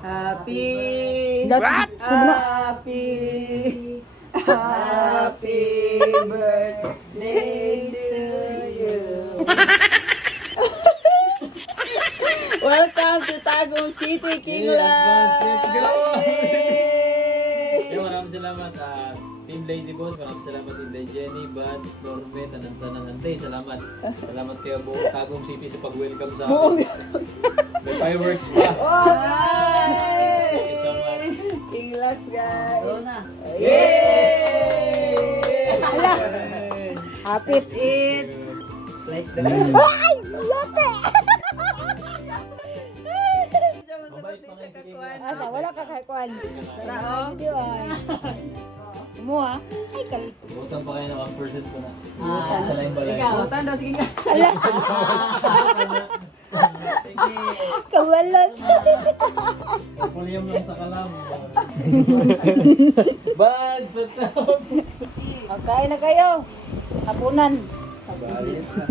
Happy birthday to you. Welcome to Tagum City, King Love. Let's go! Maraming salamat Team Lady Boss, maraming salamat Team Jenny, Buds, Norme, Tanang-Antay, salamat. Salamat kayo buong Tagum City sa pag-welcome sa akin. May fireworks pa. Thank you so much. King Lux, guys. Yay! Happy it. Slice the cake. Ay! Lote! Asa, wala ka kakwan. Tara, Hindi ay. Mo ha? Ay, kalit. Butang pa kayo ng 1% ko na. Sa laing balay. Butan daw, sige nga. Kawalas. Puliyam lang sa kalam. Buds, what's up? Magkain na kayo. Hapunan. Balis na.